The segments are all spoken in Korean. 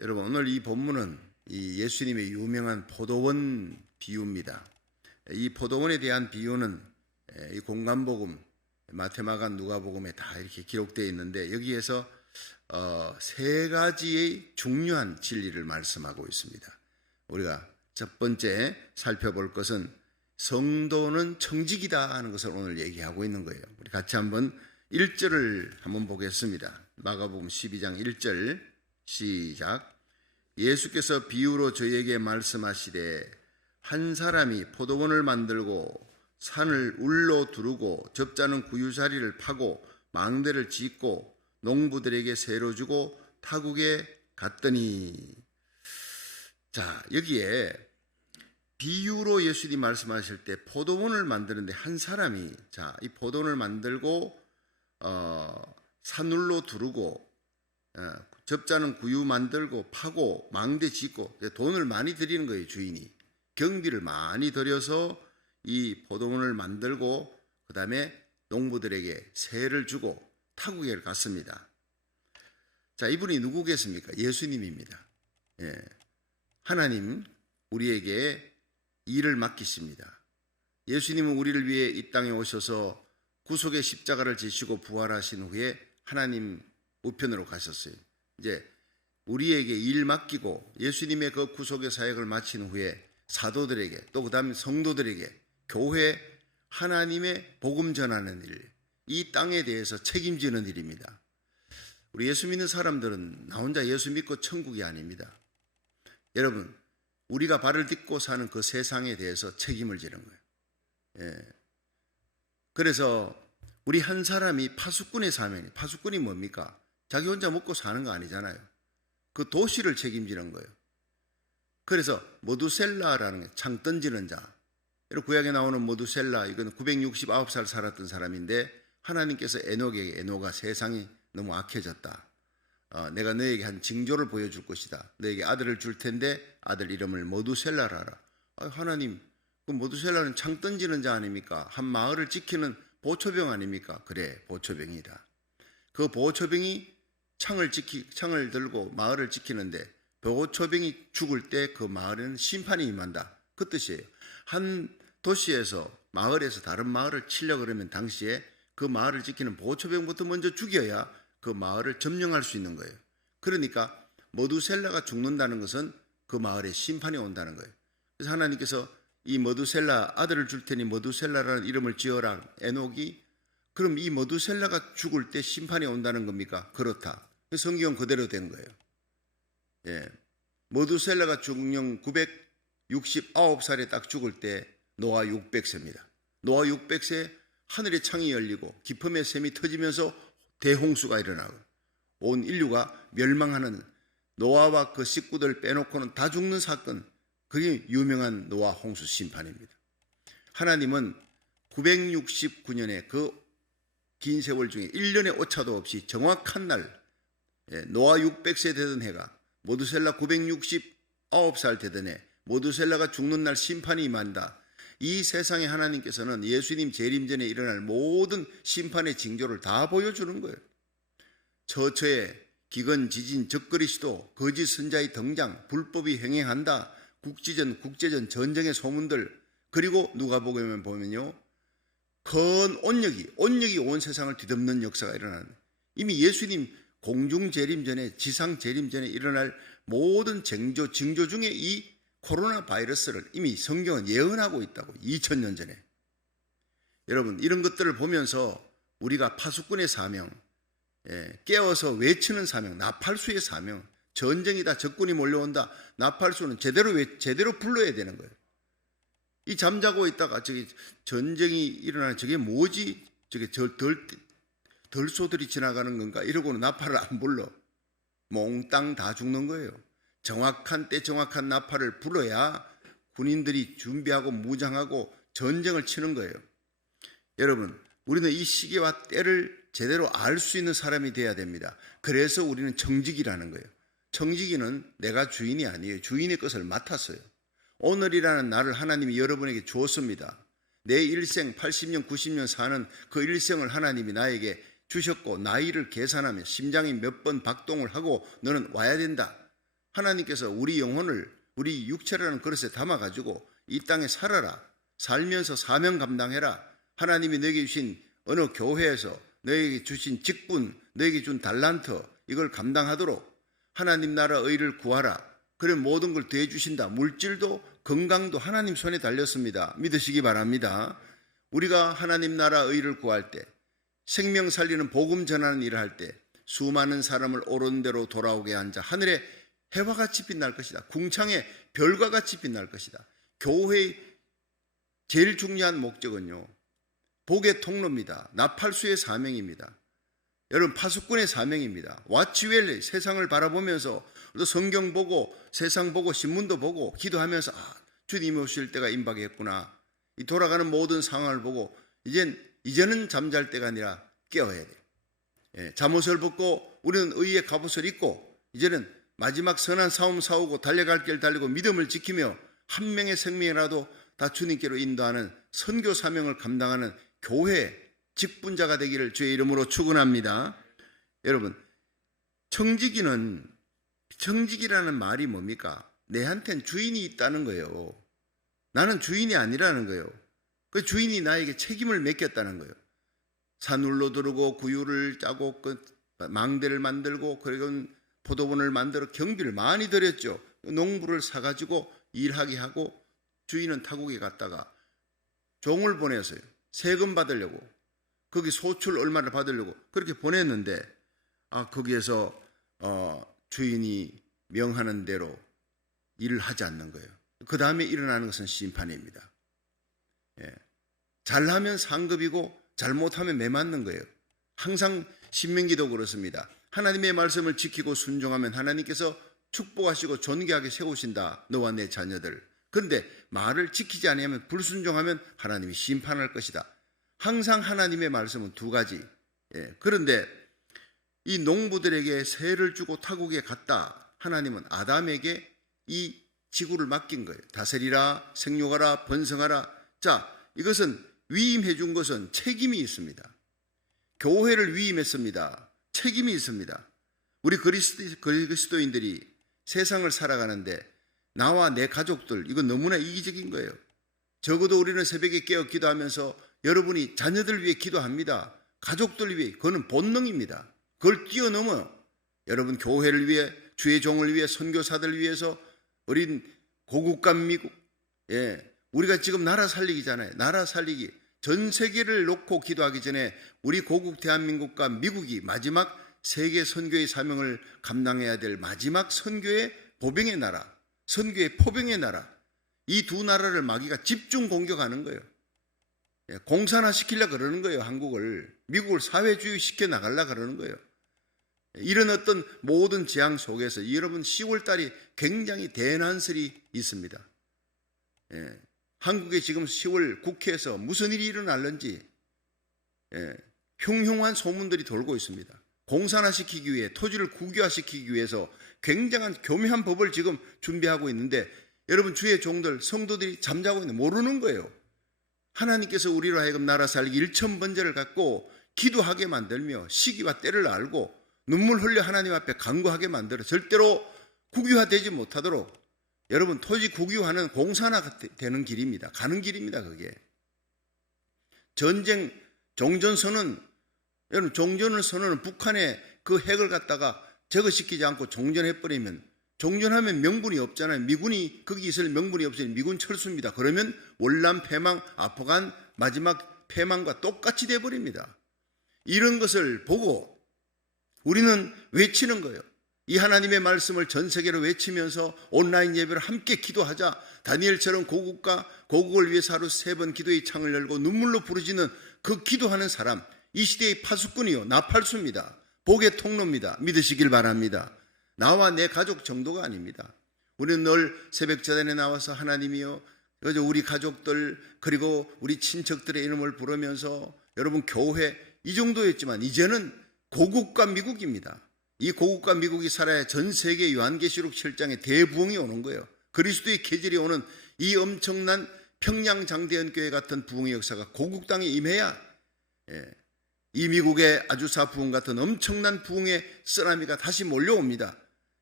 여러분, 오늘 이 본문은 이 예수님의 유명한 포도원 비유입니다. 이 포도원에 대한 비유는 이 공관복음, 마태마가, 누가복음에 다 이렇게 기록되어 있는데 여기에서 세 가지의 중요한 진리를 말씀하고 있습니다. 우리가 첫 번째 살펴볼 것은 성도는 청직이다 하는 것을 오늘 얘기하고 있는 거예요. 우리 같이 한번 1절을 한번 보겠습니다. 마가복음 12장 1절 시작. 예수께서 비유로 저희에게 말씀하시되 한 사람이 포도원을 만들고 산을 울로 두르고 접자는 구유자리를 파고 망대를 짓고 농부들에게 세로 주고 타국에 갔더니, 자, 여기에 비유로 예수님이 말씀하실 때 포도원을 만드는데 한 사람이, 자, 이 포도원을 만들고 산울로 두르고 접자는 구유 만들고 파고 망대 짓고 돈을 많이 들이는 거예요. 주인이 경비를 많이 들여서 이 포도원을 만들고 그 다음에 농부들에게 세를 주고 타국에 갔습니다. 자, 이분이 누구겠습니까? 예수님입니다. 하나님 우리에게 일을 맡기십니다. 예수님은 우리를 위해 이 땅에 오셔서 구속의 십자가를 지시고 부활하신 후에 하나님 우편으로 가셨어요. 이제 우리에게 일 맡기고 예수님의 그 구속의 사역을 마친 후에 사도들에게 또 그 다음에 성도들에게 교회 하나님의 복음 전하는 일, 이 땅에 대해서 책임지는 일입니다. 우리 예수 믿는 사람들은 나 혼자 예수 믿고 천국이 아닙니다. 여러분, 우리가 발을 딛고 사는 그 세상에 대해서 책임을 지는 거예요. 그래서 우리 한 사람이 파수꾼의 사명이, 파수꾼이 뭡니까? 자기 혼자 먹고 사는 거 아니잖아요. 그 도시를 책임지는 거예요. 그래서 모두셀라라는 창 던지는 자, 구약에 나오는 모두셀라, 이건 969살 살았던 사람인데 하나님께서 에녹에게, 에녹아 세상이 너무 악해졌다, 내가 너에게 한 징조를 보여줄 것이다, 너에게 아들을 줄 텐데 아들 이름을 모두셀라라 하라. 하나님, 그 모두셀라는 창 던지는 자 아닙니까? 한 마을을 지키는 보초병 아닙니까? 그래, 보초병이다. 그 보초병이 창을 들고 마을을 지키는데 보초병이 죽을 때 그 마을에는 심판이 임한다, 그 뜻이에요. 한 도시에서, 마을에서 다른 마을을 치려고 그러면 당시에 그 마을을 지키는 보초병부터 먼저 죽여야 그 마을을 점령할 수 있는 거예요. 그러니까 모두셀라가 죽는다는 것은 그 마을에 심판이 온다는 거예요. 그래서 하나님께서 이 모두셀라 아들을 줄 테니 모두셀라라는 이름을 지어라. 에녹이, 그럼 이 모두셀라가 죽을 때 심판이 온다는 겁니까? 그렇다. 성경 그대로 된 거예요. 모두셀라가 중령 969살에 딱 죽을 때 노아 600세입니다. 노아 600세에 하늘의 창이 열리고 깊음의 샘이 터지면서 대홍수가 일어나고 온 인류가 멸망하는, 노아와 그 식구들 빼놓고는 다 죽는 사건, 그게 유명한 노아 홍수 심판입니다. 하나님은 969년에 그 긴 세월 중에 1년의 오차도 없이 정확한 날, 노아 600세 되던 해가 모두셀라 969살 되던 해, 모두셀라가 죽는 날 심판이 임한다. 이 세상에 하나님께서는 예수님 재림 전에 일어날 모든 심판의 징조를 다 보여주는 거예요. 처처에 기근, 지진, 적그리스도, 거짓 선자의 등장, 불법이 행행한다, 국제전, 전쟁의 소문들, 그리고 누가복음에 보면요, 큰 온역이 온 세상을 뒤덮는 역사가 일어나는, 이미 예수님 공중 재림 전에, 지상 재림 전에 일어날 모든 징조 중에 이 코로나 바이러스를 이미 성경은 예언하고 있다고, 2000년 전에. 여러분, 이런 것들을 보면서 우리가 파수꾼의 사명, 깨어서 외치는 사명, 나팔수의 사명, 전쟁이다, 적군이 몰려온다, 나팔수는 제대로 불러야 되는 거예요. 이 잠자고 있다가 저기 전쟁이 일어나는, 저게 뭐지? 저게 덜소들이 지나가는 건가? 이러고는 나팔을 안 불러. 몽땅 다 죽는 거예요. 정확한 때 정확한 나팔을 불어야 군인들이 준비하고 무장하고 전쟁을 치는 거예요. 여러분, 우리는 이 시기와 때를 제대로 알 수 있는 사람이 돼야 됩니다. 그래서 우리는 청지기라는 거예요. 청지기는 내가 주인이 아니에요. 주인의 것을 맡았어요. 오늘이라는 날을 하나님이 여러분에게 주었습니다. 내 일생 80년 90년 사는 그 일생을 하나님이 나에게 주셨고, 나이를 계산하며 심장이 몇 번 박동을 하고 너는 와야 된다. 하나님께서 우리 영혼을 우리 육체라는 그릇에 담아가지고 이 땅에 살아라. 살면서 사명 감당해라. 하나님이 너에게 주신 어느 교회에서 너에게 주신 직분, 너에게 준 달란트 이걸 감당하도록 하나님 나라 의를 구하라. 그래 모든 걸 더해 주신다. 물질도 건강도 하나님 손에 달렸습니다. 믿으시기 바랍니다. 우리가 하나님 나라 의를 구할 때, 생명 살리는 복음 전하는 일을 할 때 수많은 사람을 옳은 대로 돌아오게 한 자 하늘에 해와 같이 빛날 것이다. 궁창에 별과 같이 빛날 것이다. 교회의 제일 중요한 목적은요, 복의 통로입니다. 나팔수의 사명입니다. 여러분, 파수꾼의 사명입니다. 와치웰, 세상을 바라보면서 또 성경 보고 세상 보고 신문도 보고 기도하면서 주님이 오실 때가 임박했구나. 이 돌아가는 모든 상황을 보고 이제는 잠잘 때가 아니라 깨어야 돼. 잠옷을 벗고 우리는 의의 갑옷을 입고 이제는 마지막 선한 싸움 싸우고 달려갈 길 달리고 믿음을 지키며 한 명의 생명이라도 다 주님께로 인도하는 선교 사명을 감당하는 교회 직분자가 되기를 주의 이름으로 축원합니다. 여러분, 청지기라는 말이 뭡니까? 내한테는 주인이 있다는 거예요. 나는 주인이 아니라는 거예요. 그 주인이 나에게 책임을 맡겼다는 거예요. 산울로 두르고 구유를 짜고 망대를 만들고 그리고 포도원을 만들어 경비를 많이 들였죠. 농부를 사가지고 일하게 하고 주인은 타국에 갔다가 종을 보내서요. 세금 받으려고 거기 소출 얼마를 받으려고 그렇게 보냈는데 거기에서 주인이 명하는 대로 일을 하지 않는 거예요. 그 다음에 일어나는 것은 심판입니다. 잘하면 상급이고 잘못하면 매맞는 거예요. 항상 신명기도 그렇습니다. 하나님의 말씀을 지키고 순종하면 하나님께서 축복하시고 존귀하게 세우신다. 너와 내 자녀들. 그런데 말을 지키지 아니하면 불순종하면 하나님이 심판할 것이다. 항상 하나님의 말씀은 두 가지. 그런데 이 농부들에게 세를 주고 타국에 갔다. 하나님은 아담에게 이 지구를 맡긴 거예요. 다스리라, 생육하라, 번성하라. 자, 이것은 위임해 준 것은 책임이 있습니다. 교회를 위임했습니다. 책임이 있습니다. 우리 그리스도인들이 세상을 살아가는데 나와 내 가족들, 이건 너무나 이기적인 거예요. 적어도 우리는 새벽에 깨어 기도하면서 여러분이 자녀들 위해 기도합니다. 가족들 위해, 그거는 본능입니다. 그걸 뛰어넘어 여러분 교회를 위해, 주의 종을 위해, 선교사들 위해서 어린 고국간 미국, 우리가 지금 나라 살리기잖아요. 나라 살리기. 전 세계를 놓고 기도하기 전에 우리 고국 대한민국과 미국이 마지막 세계 선교의 사명을 감당해야 될 마지막 선교의 보병의 나라, 선교의 포병의 나라, 이 두 나라를 마귀가 집중 공격하는 거예요. 공산화 시키려고 그러는 거예요. 한국을. 미국을 사회주의 시켜 나가려고 그러는 거예요. 이런 어떤 모든 재앙 속에서 여러분 10월 달이 굉장히 대난설이 있습니다. 한국에 지금 10월 국회에서 무슨 일이 일어날는지 흉흉한 소문들이 돌고 있습니다. 공산화시키기 위해, 토지를 국유화시키기 위해서 굉장한 교묘한 법을 지금 준비하고 있는데 여러분 주의 종들, 성도들이 잠자고 있는 모르는 거예요. 하나님께서 우리로 하여금 나라 살기 일천번제를 갖고 기도하게 만들며 시기와 때를 알고 눈물 흘려 하나님 앞에 간구하게 만들어 절대로 국유화되지 못하도록 여러분 토지 국유화는 공산화가 되는 길입니다. 가는 길입니다. 그게. 전쟁 종전선언, 여러분 종전을 선언은 북한의 그 핵을 갖다가 제거시키지 않고 종전해버리면 종전하면 명분이 없잖아요. 미군이 거기 있을 명분이 없으니 미군 철수입니다. 그러면 월남 패망, 아프간 마지막 패망과 똑같이 돼버립니다. 이런 것을 보고 우리는 외치는 거예요. 이 하나님의 말씀을 전 세계로 외치면서 온라인 예배를 함께 기도하자. 다니엘처럼 고국을 위해서 하루 3번 기도의 창을 열고 눈물로 부르짖는 그 기도하는 사람, 이 시대의 파수꾼이요 나팔수입니다. 복의 통로입니다. 믿으시길 바랍니다. 나와 내 가족 정도가 아닙니다. 우리는 늘 새벽 제단에 나와서 하나님이요 우리 가족들 그리고 우리 친척들의 이름을 부르면서 여러분 교회 이 정도였지만 이제는 고국과 미국입니다. 이 고국과 미국이 살아야 전 세계 요한계시록 7장에 대부흥이 오는 거예요. 그리스도의 계절이 오는 이 엄청난 평양장대연교회 같은 부흥의 역사가 고국 땅에 임해야 이 미국의 아주사 부흥 같은 엄청난 부흥의 쓰나미가 다시 몰려옵니다.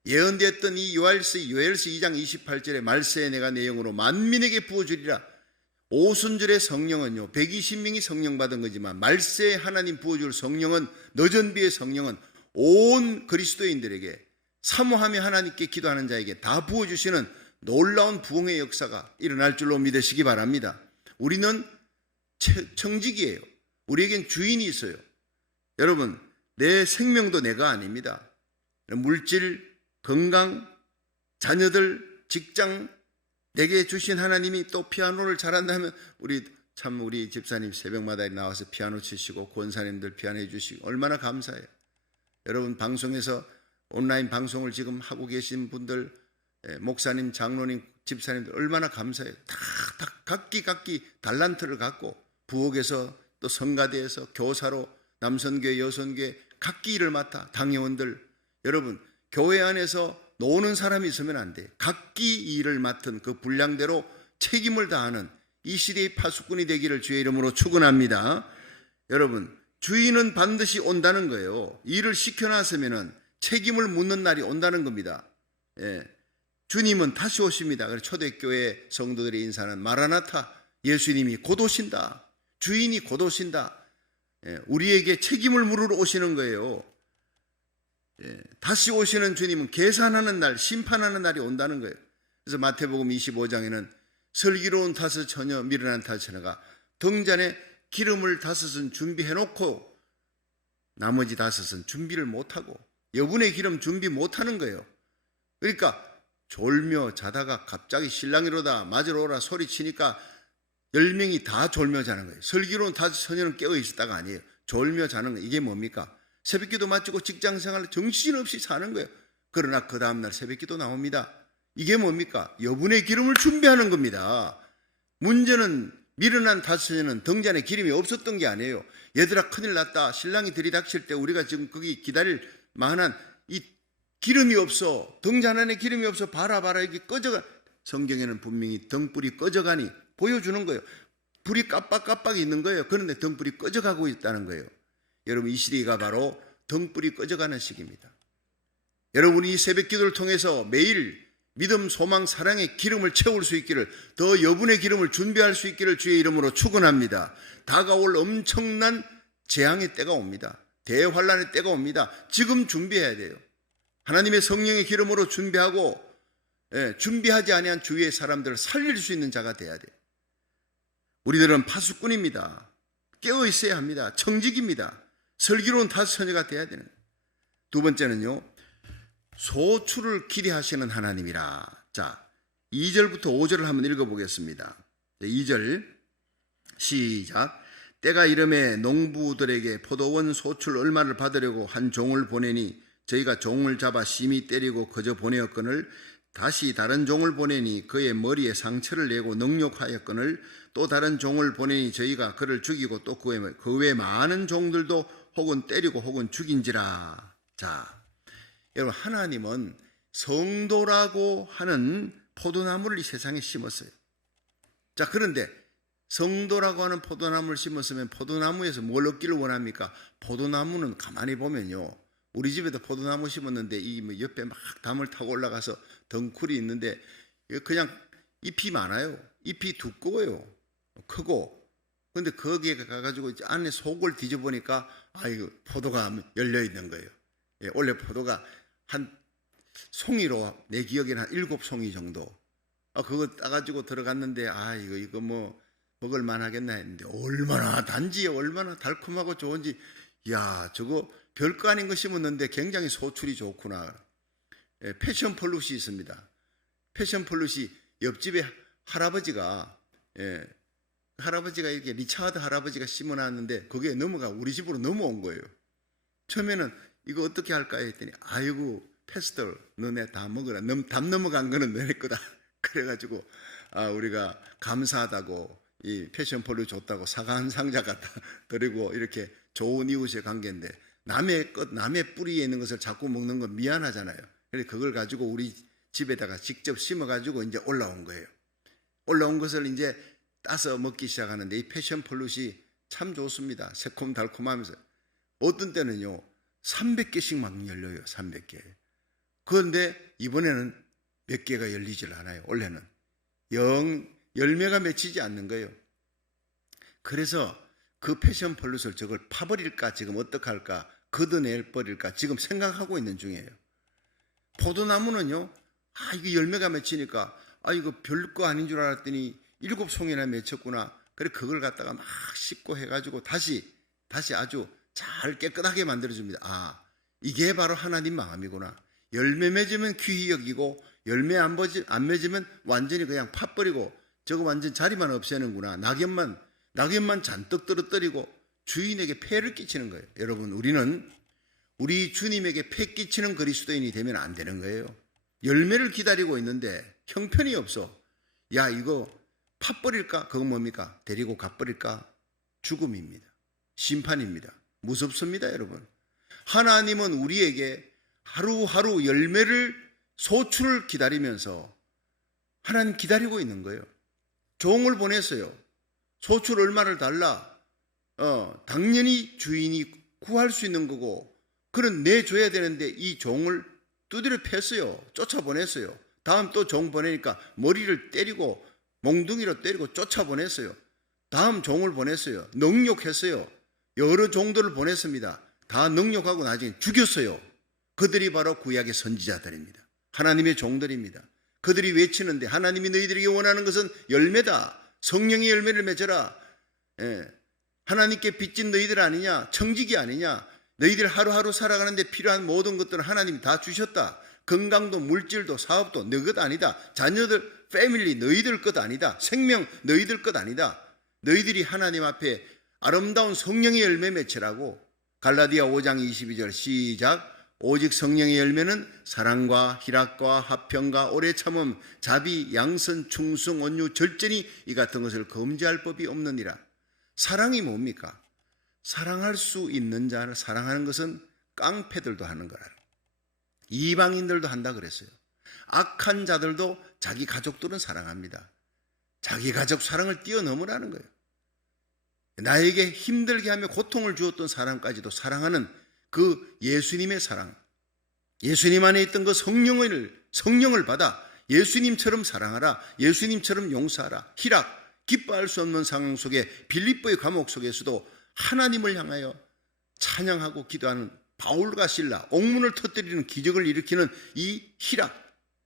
예언되었던 이 요엘서 2장 28절의 말세에 내가 내 영으로 만민에게 부어주리라. 오순절의 성령은요 120명이 성령 받은 거지만 말세에 하나님 부어줄 성령은 너전비의 성령은 온 그리스도인들에게 사모하며 하나님께 기도하는 자에게 다 부어주시는 놀라운 부흥의 역사가 일어날 줄로 믿으시기 바랍니다. 우리는 청직이에요. 우리에겐 주인이 있어요. 여러분, 내 생명도 내가 아닙니다. 물질, 건강, 자녀들, 직장, 내게 주신 하나님이 또 피아노를 잘한다면 우리 집사님 새벽마다 나와서 피아노 치시고 권사님들 피아노 해주시고 얼마나 감사해요. 여러분, 방송에서 온라인 방송을 지금 하고 계신 분들, 목사님, 장로님, 집사님들 얼마나 감사해요. 다 각기 달란트를 갖고 부엌에서 또 성가대에서 교사로 남선교회, 여선교회 각기 일을 맡아 당회원들, 여러분 교회 안에서 노는 사람이 있으면 안 돼요. 각기 일을 맡은 그 분량대로 책임을 다하는 이 시대의 파수꾼이 되기를 주의 이름으로 축원합니다. 여러분, 주인은 반드시 온다는 거예요. 일을 시켜놨으면 책임을 묻는 날이 온다는 겁니다. 주님은 다시 오십니다. 그래서 초대교회 성도들의 인사는 마라나타, 예수님이 곧 오신다. 주인이 곧 오신다. 우리에게 책임을 물으러 오시는 거예요. 다시 오시는 주님은 계산하는 날, 심판하는 날이 온다는 거예요. 그래서 마태복음 25장에는 슬기로운 다섯 처녀, 미련한 다섯 처녀가 등잔에 기름을 다섯은 준비해놓고 나머지 다섯은 준비를 못하고 여분의 기름 준비 못하는 거예요. 그러니까 졸며 자다가 갑자기 신랑이로다 맞으러 오라 소리치니까 10명이 다 졸며 자는 거예요. 슬기로운 다섯 처녀는 깨어 있었다가 아니에요. 졸며 자는 거예요. 이게 뭡니까? 새벽기도 마치고 직장생활을 정신없이 사는 거예요. 그러나 그 다음날 새벽기도 나옵니다. 이게 뭡니까? 여분의 기름을 준비하는 겁니다. 문제는 미련한 다섯 처녀는 등잔에 기름이 없었던 게 아니에요. 얘들아 큰일 났다. 신랑이 들이닥칠 때 우리가 지금 거기 기다릴 만한 이 기름이 없어. 등잔 안에 기름이 없어. 봐라 이게 꺼져가. 성경에는 분명히 등불이 꺼져가니 보여주는 거예요. 불이 깜빡깜빡 있는 거예요. 그런데 등불이 꺼져가고 있다는 거예요. 여러분, 이 시대가 바로 등불이 꺼져가는 시기입니다. 여러분이 이 새벽 기도를 통해서 매일 믿음, 소망, 사랑의 기름을 채울 수 있기를, 더 여분의 기름을 준비할 수 있기를 주의 이름으로 축원합니다. 다가올 엄청난 재앙의 때가 옵니다. 대환란의 때가 옵니다. 지금 준비해야 돼요. 하나님의 성령의 기름으로 준비하고 준비하지 아니한 주위의 사람들을 살릴 수 있는 자가 돼야 돼요. 우리들은 파수꾼입니다. 깨어 있어야 합니다. 청직입니다. 슬기로운 다섯 처녀가 돼야 되는 거예요. 두 번째는요, 소출을 기대하시는 하나님이라. 자, 2절부터 5절을 한번 읽어보겠습니다. 2절 시작. 때가 이름에 농부들에게 포도원 소출 얼마를 받으려고 한 종을 보내니 저희가 종을 잡아 심히 때리고 그저 보내었거늘 다시 다른 종을 보내니 그의 머리에 상처를 내고 능욕하였거늘 또 다른 종을 보내니 저희가 그를 죽이고 또 그 외 많은 종들도 혹은 때리고 혹은 죽인지라. 자, 여러분, 하나님은 성도라고 하는 포도나무를 이 세상에 심었어요. 자, 그런데 성도라고 하는 포도나무를 심었으면 포도나무에서 뭘 얻기를 원합니까? 포도나무는 가만히 보면요, 우리 집에도 포도나무 심었는데 이 뭐 옆에 막 담을 타고 올라가서 덩쿨이 있는데 그냥 잎이 많아요. 잎이 두꺼워요. 크고. 근데 거기에 가가지고 안에 속을 뒤져보니까 이거 포도가 열려 있는 거예요. 원래 포도가 한 송이로 내 기억에는 한 7송이 정도. 그거 따가지고 들어갔는데 이거 뭐 먹을만 하겠나 했는데 얼마나 단지에 얼마나 달콤하고 좋은지, 야, 저거 별거 아닌 거 심었는데 굉장히 소출이 좋구나. 패션 플룻이 있습니다. 패션 플룻이 옆집에 할아버지가 이렇게 리차드 할아버지가 심어놨는데 거기에 우리 집으로 넘어온 거예요. 처음에는 이거 어떻게 할까 했더니 아이고 패스터 너네 다 먹어라. 담 넘어간 거는 너네 거다. 그래가지고 우리가 감사하다고 이 패션 플룻 줬다고 사과 한 상자 갖다 드리고 이렇게 좋은 이웃의 관계인데 남의 뿌리에 있는 것을 자꾸 먹는 건 미안하잖아요. 그래서 그걸 가지고 우리 집에다가 직접 심어가지고 이제 올라온 거예요. 올라온 것을 이제 따서 먹기 시작하는데 이 패션 플룻이 참 좋습니다. 새콤달콤하면서 어떤 때는요 300개씩 막 열려요. 300개. 그런데 이번에는 몇 개가 열리질 않아요. 원래는 열매가 맺히지 않는 거예요. 그래서 그 패션 플룻을 저걸 파버릴까, 지금 어떡할까, 걷어낼 버릴까 지금 생각하고 있는 중이에요. 포도나무는요, 이게 열매가 맺히니까 이거 별거 아닌 줄 알았더니 7송이나 맺혔구나. 그래 그걸 갖다가 막 씻고 해가지고 다시 아주 잘 깨끗하게 만들어줍니다. 이게 바로 하나님 마음이구나. 열매 맺으면 귀히 여기고 열매 안 맺으면 완전히 그냥 팥버리고 저거 완전 자리만 없애는구나. 낙엽만 잔뜩 떨어뜨리고 주인에게 폐를 끼치는 거예요. 여러분, 우리는 우리 주님에게 폐 끼치는 그리스도인이 되면 안 되는 거예요. 열매를 기다리고 있는데 형편이 없어. 야, 이거 팥버릴까? 그건 뭡니까? 데리고 가버릴까? 죽음입니다. 심판입니다. 무섭습니다, 여러분. 하나님은 우리에게 하루하루 소출을 기다리면서 하나님 기다리고 있는 거예요. 종을 보냈어요. 소출 얼마를 달라? 당연히 주인이 구할 수 있는 거고, 그런 내줘야 되는데 이 종을 두드려 팼어요. 쫓아보냈어요. 다음 또 종 보내니까 머리를 때리고 몽둥이로 때리고 쫓아보냈어요. 다음 종을 보냈어요. 능욕했어요. 여러 종들을 보냈습니다. 다 능욕하고 나중에 죽였어요. 그들이 바로 구약의 선지자들입니다. 하나님의 종들입니다. 그들이 외치는데 하나님이 너희들에게 원하는 것은 열매다. 성령의 열매를 맺어라. 하나님께 빚진 너희들 아니냐? 청지기 아니냐? 너희들 하루하루 살아가는데 필요한 모든 것들은 하나님이 다 주셨다. 건강도 물질도 사업도 너 것 아니다. 자녀들, 패밀리 너희들 것 아니다. 생명 너희들 것 아니다. 너희들이 하나님 앞에 아름다운 성령의 열매 맺으라고. 갈라디아 5장 22절 시작. 오직 성령의 열매는 사랑과 희락과 화평과 오래 참음, 자비, 양선, 충성, 온유, 절제니 이 같은 것을 금지할 법이 없느니라. 사랑이 뭡니까? 사랑할 수 있는 자를 사랑하는 것은 깡패들도 하는 거라. 이방인들도 한다 그랬어요. 악한 자들도 자기 가족들은 사랑합니다. 자기 가족 사랑을 뛰어넘으라는 거예요. 나에게 힘들게 하며 고통을 주었던 사람까지도 사랑하는 그 예수님의 사랑, 예수님 안에 있던 그 성령을 받아 예수님처럼 사랑하라, 예수님처럼 용서하라. 희락, 기뻐할 수 없는 상황 속에 빌립보의 감옥 속에서도 하나님을 향하여 찬양하고 기도하는 바울과 실라, 옥문을 터뜨리는 기적을 일으키는 이 희락,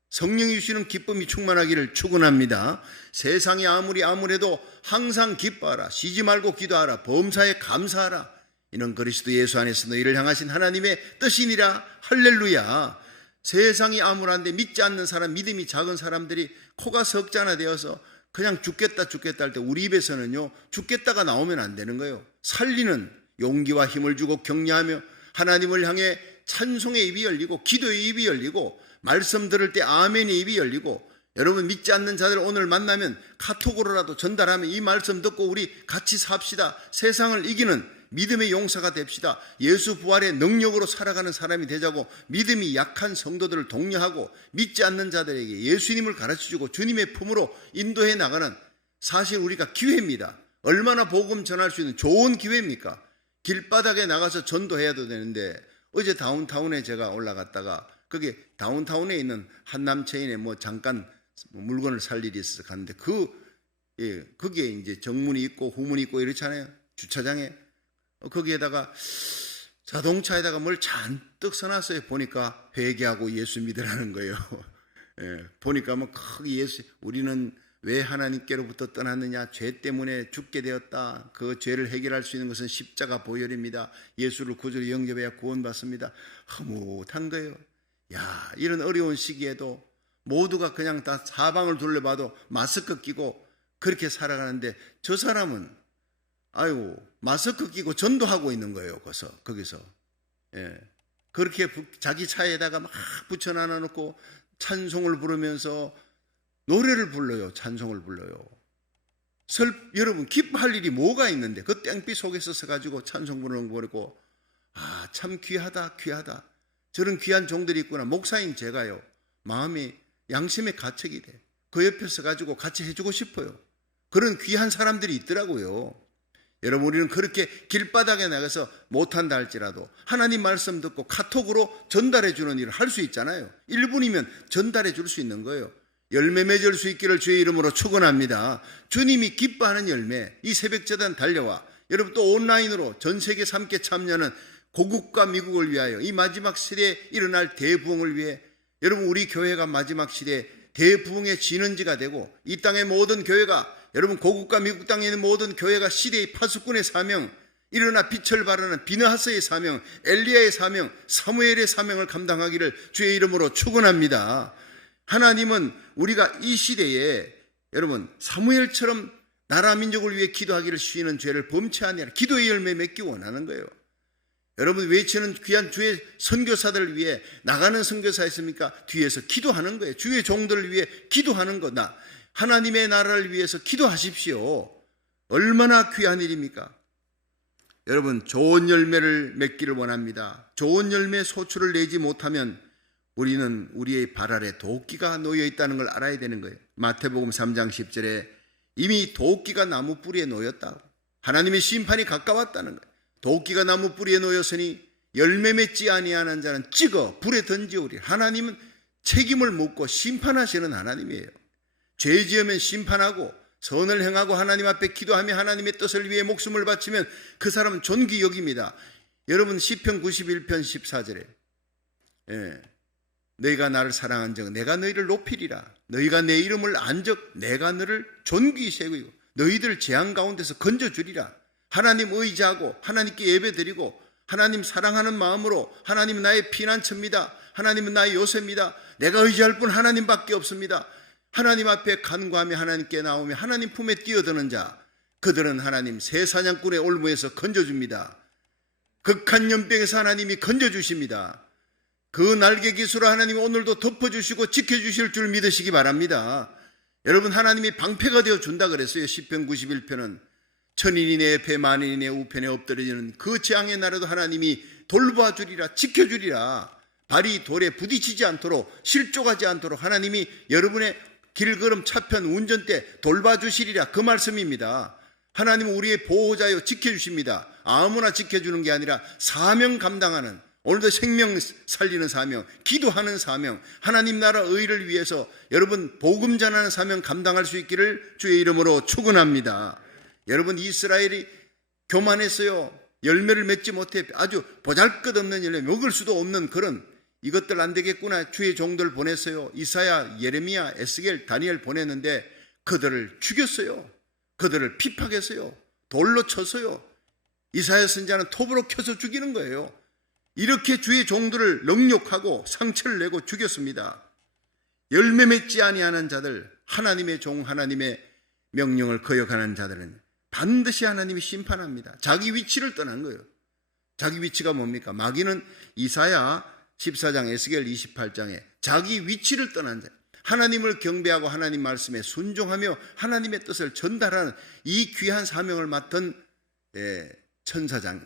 성령이 주시는 기쁨이 충만하기를 축원합니다. 세상이 아무래도 항상 기뻐하라, 쉬지 말고 기도하라, 범사에 감사하라. 이는 그리스도 예수 안에서 너희를 향하신 하나님의 뜻이니라. 할렐루야. 세상이 암울한데 믿지 않는 사람, 믿음이 작은 사람들이 코가 석자나 되어서 그냥 죽겠다 할 때 우리 입에서는요, 죽겠다가 나오면 안 되는 거예요. 살리는 용기와 힘을 주고 격려하며 하나님을 향해 찬송의 입이 열리고 기도의 입이 열리고 말씀 들을 때 아멘의 입이 열리고, 여러분 믿지 않는 자들 오늘 만나면 카톡으로라도 전달하면 이 말씀 듣고 우리 같이 삽시다. 세상을 이기는 믿음의 용사가 됩시다. 예수 부활의 능력으로 살아가는 사람이 되자고 믿음이 약한 성도들을 독려하고 믿지 않는 자들에게 예수님을 가르쳐주고 주님의 품으로 인도해 나가는, 사실 우리가 기회입니다. 얼마나 복음 전할 수 있는 좋은 기회입니까? 길바닥에 나가서 전도해야도 되는데, 어제 다운타운에 제가 올라갔다가 거기 다운타운에 있는 한남체인에 잠깐 물건을 살 일이 있어서 갔는데 거기에 이제 정문이 있고 후문이 있고 이렇잖아요. 주차장에. 거기에다가 자동차에다가 뭘 잔뜩 써놨어요. 보니까 회개하고 예수 믿으라는 거예요. 보니까 크게 우리는 왜 하나님께로부터 떠났느냐? 죄 때문에 죽게 되었다. 그 죄를 해결할 수 있는 것은 십자가 보혈입니다. 예수를 구주로 영접해야 구원받습니다. 흐뭇한 거예요. 야, 이런 어려운 시기에도 모두가 그냥 다 사방을 둘러봐도 마스크 끼고 그렇게 살아가는데, 저 사람은 마스크 끼고 전도하고 있는 거예요. 거기서. 그렇게 자기 차에다가 막 붙여놔 놓고 찬송을 부르면서 노래를 불러요. 찬송을 불러요. 여러분 기뻐할 일이 뭐가 있는데 그 땡빛 속에서 서가지고 찬송 부르는 거 보고 참 귀하다. 저런 귀한 종들이 있구나. 목사인 제가요, 마음이 양심의 가책이 돼. 그 옆에 서가지고 같이 해주고 싶어요. 그런 귀한 사람들이 있더라고요. 여러분, 우리는 그렇게 길바닥에 나가서 못한다 할지라도 하나님 말씀 듣고 카톡으로 전달해 주는 일을 할 수 있잖아요. 1분이면 전달해 줄 수 있는 거예요. 열매 맺을 수 있기를 주의 이름으로 축원합니다. 주님이 기뻐하는 열매, 이 새벽재단 달려와 여러분 또 온라인으로 전 세계 함께 참여하는 고국과 미국을 위하여 이 마지막 시대에 일어날 대부흥을 위해 여러분, 우리 교회가 마지막 시대에 대부흥의 진원지가 되고 이 땅의 모든 교회가, 여러분 고국과 미국 땅에 있는 모든 교회가 시대의 파수꾼의 사명, 일어나 빛을 발하는 비느하스의 사명, 엘리야의 사명, 사무엘의 사명을 감당하기를 주의 이름으로 축원합니다. 하나님은 우리가 이 시대에 여러분 사무엘처럼 나라 민족을 위해 기도하기를 쉬는 죄를 범치 아니하라, 기도의 열매 맺기 원하는 거예요. 여러분, 외치는 귀한 주의 선교사들을 위해 나가는 선교사 있습니까? 뒤에서 기도하는 거예요. 주의 종들을 위해 기도하는 거다. 하나님의 나라를 위해서 기도하십시오. 얼마나 귀한 일입니까? 여러분, 좋은 열매를 맺기를 원합니다. 좋은 열매 소출을 내지 못하면 우리는 우리의 발 아래 도끼가 놓여 있다는 걸 알아야 되는 거예요. 마태복음 3장 10절에 이미 도끼가 나무 뿌리에 놓였다고, 하나님의 심판이 가까웠다는 거예요. 도끼가 나무 뿌리에 놓였으니 열매 맺지 아니하는 자는 찍어 불에 던지오리. 하나님은 책임을 묻고 심판하시는 하나님이에요. 죄 지으면 심판하고 선을 행하고 하나님 앞에 기도하며 하나님의 뜻을 위해 목숨을 바치면 그 사람은 존귀 여깁니다. 여러분, 시편 91편 14절에 너희가 나를 사랑한 적 내가 너희를 높이리라. 너희가 내 이름을 안 적 내가 너를 존귀히 세우고 너희들 재앙 가운데서 건져주리라. 하나님 의지하고 하나님께 예배드리고 하나님 사랑하는 마음으로, 하나님은 나의 피난처입니다, 하나님은 나의 요새입니다, 내가 의지할 분 하나님밖에 없습니다, 하나님 앞에 간구하며 하나님께 나오며 하나님 품에 뛰어드는 자, 그들은 하나님 새 사냥꾼의 올무에서 건져줍니다. 극한 연병에서 하나님이 건져주십니다. 그 날개 깃으로 하나님이 오늘도 덮어주시고 지켜주실 줄 믿으시기 바랍니다. 여러분, 하나님이 방패가 되어준다 그랬어요. 시편 91편은 천인이 내 옆에 만인이 내 우편에 엎드려지는 그 재앙의 날에도 하나님이 돌봐주리라, 지켜주리라. 발이 돌에 부딪히지 않도록, 실족하지 않도록 하나님이 여러분의 길걸음 차편 운전대 돌봐주시리라, 그 말씀입니다. 하나님은 우리의 보호자요 지켜주십니다. 아무나 지켜주는 게 아니라 사명 감당하는, 오늘도 생명 살리는 사명, 기도하는 사명, 하나님 나라 의를 위해서 여러분 복음 전하는 사명 감당할 수 있기를 주의 이름으로 축원합니다. 여러분, 이스라엘이 교만했어요. 열매를 맺지 못해 아주 보잘것없는 열매, 먹을 수도 없는 그런, 이것들 안 되겠구나, 주의 종들 보냈어요. 이사야, 예레미야, 에스겔, 다니엘 보냈는데 그들을 죽였어요. 그들을 핍박했어요. 돌로 쳤어요. 이사야 선지자는 톱으로 켜서 죽이는 거예요. 이렇게 주의 종들을 능욕하고 상처를 내고 죽였습니다. 열매 맺지 아니하는 자들, 하나님의 종, 하나님의 명령을 거역하는 자들은 반드시 하나님이 심판합니다. 자기 위치를 떠난 거예요. 자기 위치가 뭡니까? 마귀는 이사야 14장, 에스겔 28장에 자기 위치를 떠난 자, 하나님을 경배하고 하나님 말씀에 순종하며 하나님의 뜻을 전달하는 이 귀한 사명을 맡은 천사장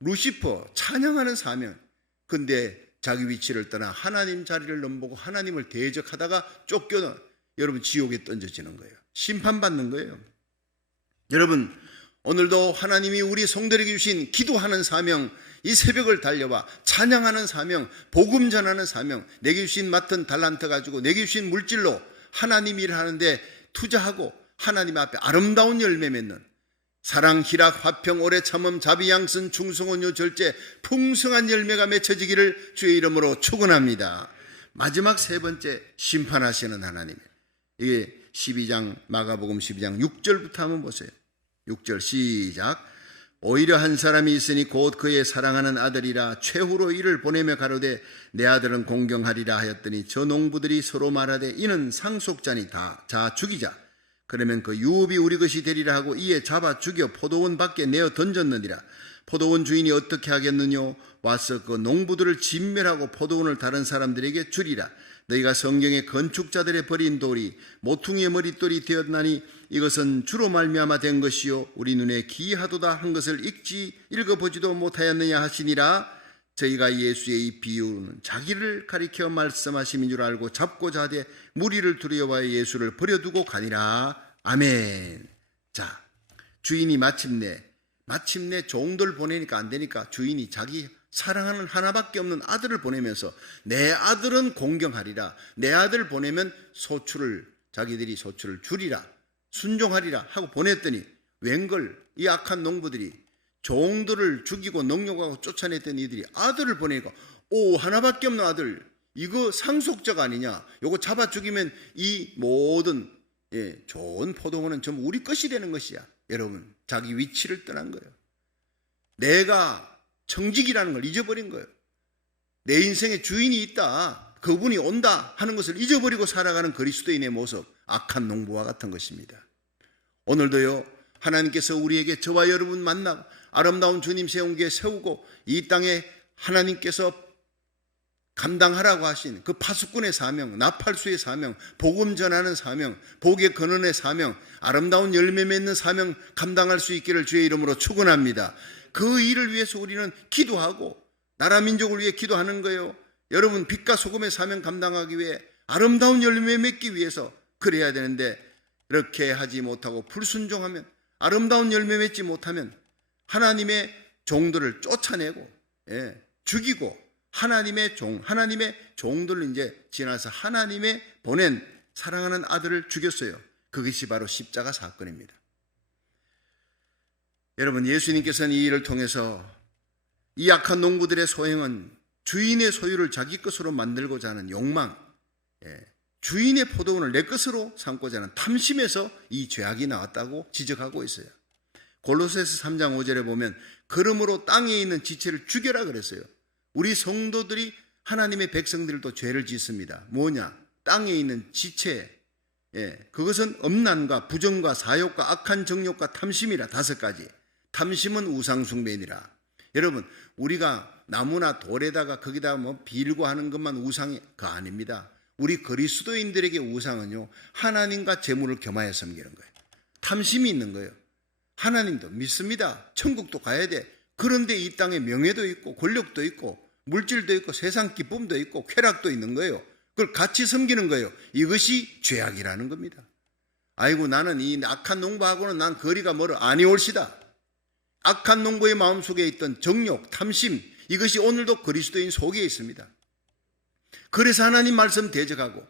루시퍼, 찬양하는 사명. 근데 자기 위치를 떠나 하나님 자리를 넘보고 하나님을 대적하다가 쫓겨나 여러분 지옥에 던져지는 거예요. 심판받는 거예요. 여러분, 오늘도 하나님이 우리 성도에게 주신 기도하는 사명, 이 새벽을 달려와 찬양하는 사명, 복음 전하는 사명, 내게 주신 맡은 달란트 가지고 내게 주신 물질로 하나님 일을 하는데 투자하고 하나님 앞에 아름다운 열매 맺는 사랑, 희락, 화평, 오래 참음, 자비, 양선, 충성, 온유, 절제, 풍성한 열매가 맺혀지기를 주의 이름으로 축원합니다. 마지막 세 번째, 심판하시는 하나님. 이게 12장, 마가복음 12장 6절부터 한번 보세요. 6절 시작. 오히려 한 사람이 있으니 곧 그의 사랑하는 아들이라 최후로 이를 보내며 가로되 내 아들은 공경하리라 하였더니 저 농부들이 서로 말하되 이는 상속자니다, 자 죽이자. 그러면 그 유업이 우리 것이 되리라 하고 이에 잡아 죽여 포도원 밖에 내어 던졌느니라. 포도원 주인이 어떻게 하겠느냐? 와서 그 농부들을 진멸하고 포도원을 다른 사람들에게 주리라. 너희가 성경의 건축자들의 버린 돌이 모퉁이의 머릿돌이 되었나니 이것은 주로 말미암아 된 것이요 우리 눈에 기이하도다 한 것을 읽어보지도 못하였느냐 하시니라. 저희가 예수의 이 비유는 자기를 가리켜 말씀하심인 줄 알고 잡고자 하되 무리를 두려워하여 예수를 버려두고 가니라. 아멘. 자, 주인이 마침내 마침내 종들 보내니까 안 되니까 주인이 자기 사랑하는 하나밖에 없는 아들을 보내면서 내 아들은 공경하리라, 내 아들 보내면 자기들이 소출을 줄이라, 순종하리라 하고 보냈더니 웬걸 이 악한 농부들이 종들을 죽이고 능욕하고 쫓아냈던 이들이 아들을 보내니까 하나밖에 없는 아들, 이거 상속자가 아니냐, 이거 잡아 죽이면 이 모든 좋은 포도원은 전부 우리 것이 되는 것이야. 여러분, 자기 위치를 떠난 거예요. 내가 청직이라는 걸 잊어버린 거예요. 내 인생에 주인이 있다, 그분이 온다 하는 것을 잊어버리고 살아가는 그리스도인의 모습, 악한 농부와 같은 것입니다. 오늘도요, 하나님께서 우리에게 저와 여러분 만나고 아름다운 주님 세운 게 세우고 이 땅에 하나님께서 감당하라고 하신 그 파수꾼의 사명, 나팔수의 사명, 복음 전하는 사명, 복의 근원의 사명, 아름다운 열매 맺는 사명 감당할 수 있기를 주의 이름으로 축원합니다. 그 일을 위해서 우리는 기도하고 나라 민족을 위해 기도하는 거예요. 여러분, 빛과 소금의 사명 감당하기 위해 아름다운 열매 맺기 위해서 그래야 되는데, 이렇게 하지 못하고 불순종하면, 아름다운 열매 맺지 못하면 하나님의 종들을 쫓아내고 죽이고 하나님의 종들을 이제 지나서 하나님의 보낸 사랑하는 아들을 죽였어요. 그것이 바로 십자가 사건입니다. 여러분, 예수님께서는 이 일을 통해서 이 악한 농부들의 소행은 주인의 소유를 자기 것으로 만들고자 하는 욕망, 주인의 포도원을 내 것으로 삼고자 하는 탐심에서 이 죄악이 나왔다고 지적하고 있어요. 골로새서 3장 5절에 보면 그러므로 땅에 있는 지체를 죽여라 그랬어요. 우리 성도들이 하나님의 백성들도 죄를 짓습니다. 뭐냐? 땅에 있는 지체, 그것은 음란과 부정과 사욕과 악한 정욕과 탐심이라 5가지. 탐심은 우상숭배니라. 여러분, 우리가 나무나 돌에다가 거기다 빌고 하는 것만 우상이 아닙니다. 우리 그리스도인들에게 우상은요, 하나님과 재물을 겸하여 섬기는 거예요. 탐심이 있는 거예요. 하나님도 믿습니다. 천국도 가야 돼. 그런데 이 땅에 명예도 있고 권력도 있고 물질도 있고 세상 기쁨도 있고 쾌락도 있는 거예요. 그걸 같이 섬기는 거예요. 이것이 죄악이라는 겁니다. 아이고, 나는 이 악한 농부하고는 난 거리가 멀어. 아니올시다. 악한 농부의 마음속에 있던 정욕, 탐심, 이것이 오늘도 그리스도인 속에 있습니다. 그래서 하나님 말씀 대적하고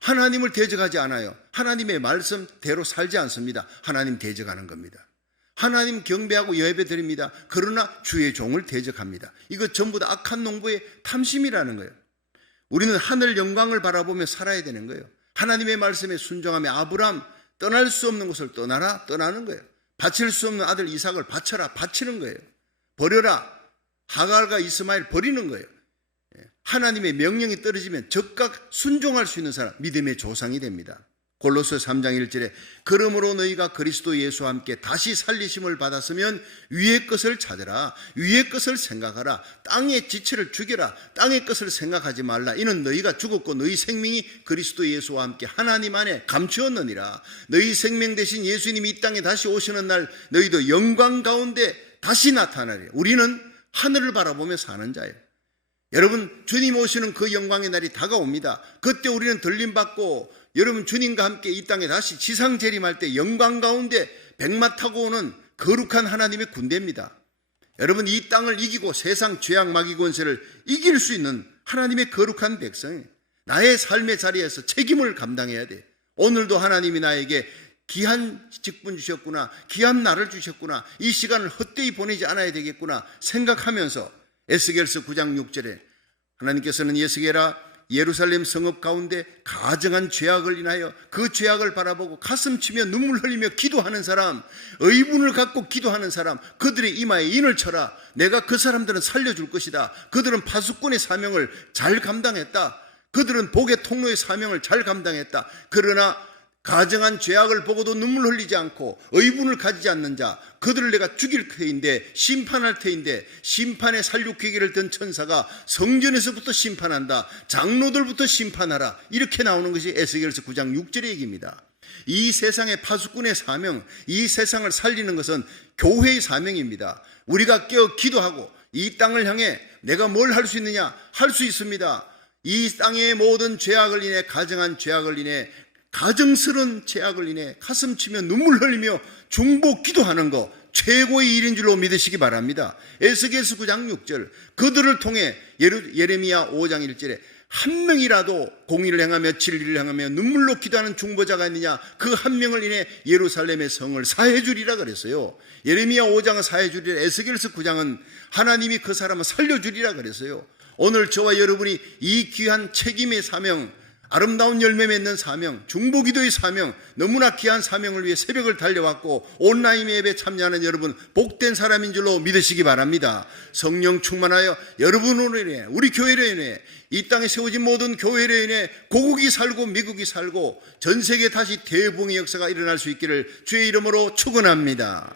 하나님을 대적하지 않아요. 하나님의 말씀대로 살지 않습니다. 하나님 대적하는 겁니다. 하나님 경배하고 예배 드립니다. 그러나 주의 종을 대적합니다. 이거 전부 다 악한 농부의 탐심이라는 거예요. 우리는 하늘 영광을 바라보며 살아야 되는 거예요. 하나님의 말씀에 순종하며 아브라함 떠날 수 없는 곳을 떠나라, 떠나는 거예요. 바칠 수 없는 아들 이삭을 바쳐라, 바치는 거예요. 버려라, 하갈과 이스마엘 버리는 거예요. 하나님의 명령이 떨어지면 즉각 순종할 수 있는 사람, 믿음의 조상이 됩니다. 골로새 3장 1절에 그러므로 너희가 그리스도 예수와 함께 다시 살리심을 받았으면 위의 것을 찾으라, 위의 것을 생각하라, 땅의 지체를 죽여라, 땅의 것을 생각하지 말라. 이는 너희가 죽었고 너희 생명이 그리스도 예수와 함께 하나님 안에 감추었느니라. 너희 생명 대신 예수님이 이 땅에 다시 오시는 날 너희도 영광 가운데 다시 나타나리라. 우리는 하늘을 바라보며 사는 자예요. 여러분, 주님 오시는 그 영광의 날이 다가옵니다. 그때 우리는 들림받고 여러분 주님과 함께 이 땅에 다시 지상 재림할 때 영광 가운데 백마 타고 오는 거룩한 하나님의 군대입니다. 여러분, 이 땅을 이기고 세상 죄악 마귀 권세를 이길 수 있는 하나님의 거룩한 백성이 나의 삶의 자리에서 책임을 감당해야 돼. 오늘도 하나님이 나에게 귀한 직분 주셨구나, 귀한 날을 주셨구나, 이 시간을 헛되이 보내지 않아야 되겠구나 생각하면서 에스겔서 9장 6절에 하나님께서는 에스겔아 예루살렘 성읍 가운데 가증한 죄악을 인하여 그 죄악을 바라보고 가슴 치며 눈물 흘리며 기도하는 사람, 의분을 갖고 기도하는 사람, 그들의 이마에 인을 쳐라. 내가 그 사람들은 살려줄 것이다. 그들은 파수꾼의 사명을 잘 감당했다. 그들은 복의 통로의 사명을 잘 감당했다. 그러나 가증한 죄악을 보고도 눈물 흘리지 않고 의분을 가지지 않는 자, 그들을 내가 죽일 터인데, 심판할 터인데, 심판의 살육기계를 든 천사가 성전에서부터 심판한다. 장로들부터 심판하라. 이렇게 나오는 것이 에스겔서 9장 6절의 얘기입니다. 이 세상의 파수꾼의 사명, 이 세상을 살리는 것은 교회의 사명입니다. 우리가 깨어 기도하고 이 땅을 향해 내가 뭘 할 수 있느냐? 할 수 있습니다. 이 땅의 모든 죄악을 인해, 가증한 죄악을 인해, 가정스러운 죄악을 인해 가슴치며 눈물 흘리며 중보 기도하는 거, 최고의 일인 줄로 믿으시기 바랍니다. 에스겔서 9장 6절, 그들을 통해 예레미야 5장 1절에 한 명이라도 공의를 행하며 진리를 행하며 눈물로 기도하는 중보자가 있느냐, 그 한 명을 인해 예루살렘의 성을 사해 주리라 그랬어요. 예레미야 5장은 사해 주리라, 에스겔서 9장은 하나님이 그 사람을 살려 주리라 그랬어요. 오늘 저와 여러분이 이 귀한 책임의 사명, 아름다운 열매 맺는 사명, 중보기도의 사명, 너무나 귀한 사명을 위해 새벽을 달려왔고 온라인 예배에 참여하는 여러분, 복된 사람인 줄로 믿으시기 바랍니다. 성령 충만하여 여러분으로 인해, 우리 교회로 인해, 이 땅에 세워진 모든 교회로 인해 고국이 살고 미국이 살고 전 세계에 다시 대부흥의 역사가 일어날 수 있기를 주의 이름으로 축원합니다.